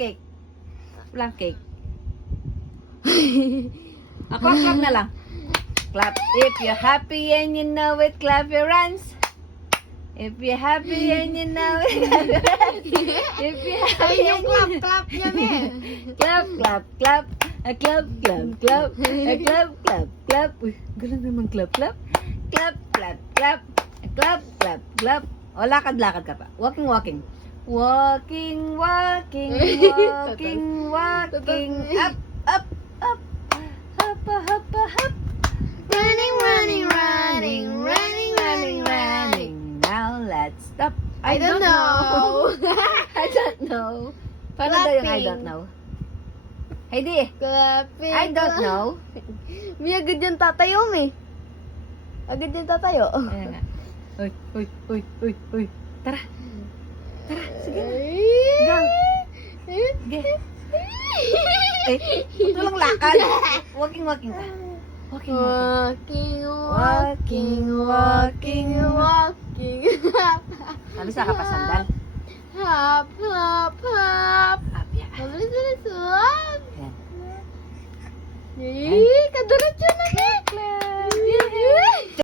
cake. Walang cake. Ako, clap na lang. Clap. If you're happy and you know it, clap your hands. If you're happy and you know it, clap your hands. If you're happy and you know Clap niya, me. clap, clap, clap. Clap, clap, clap. Clap, clap, clap. Uy, galing naman clap, clap. Clap, clap, clap. Clap, clap, clap. O, lakad-lakad ka pa. Walking, walking. Walking, walking, walking, walking. Up, up, up. Hoppa, hoppa, hop. Running, running, running, running, running, running. Now let's stop. I don't know. I don't know. Paano daw yung I don't know? Heidi, Clapping. I don't know. May agad yung tatayo, me. Agad yung tatayo. Ayan nga. Uy, uy, uy, uy, uy. Tara. Tara, sige na. Go. Sige. Eh, ito lang lakad. Walking, walking ka. Walking, walking. Walking, walking, walking, walking. Sabi sa kapasandal. Hop, hop, hop. Apya. Mabilis, bilis, hop. Ayan. Kadiretso na, me.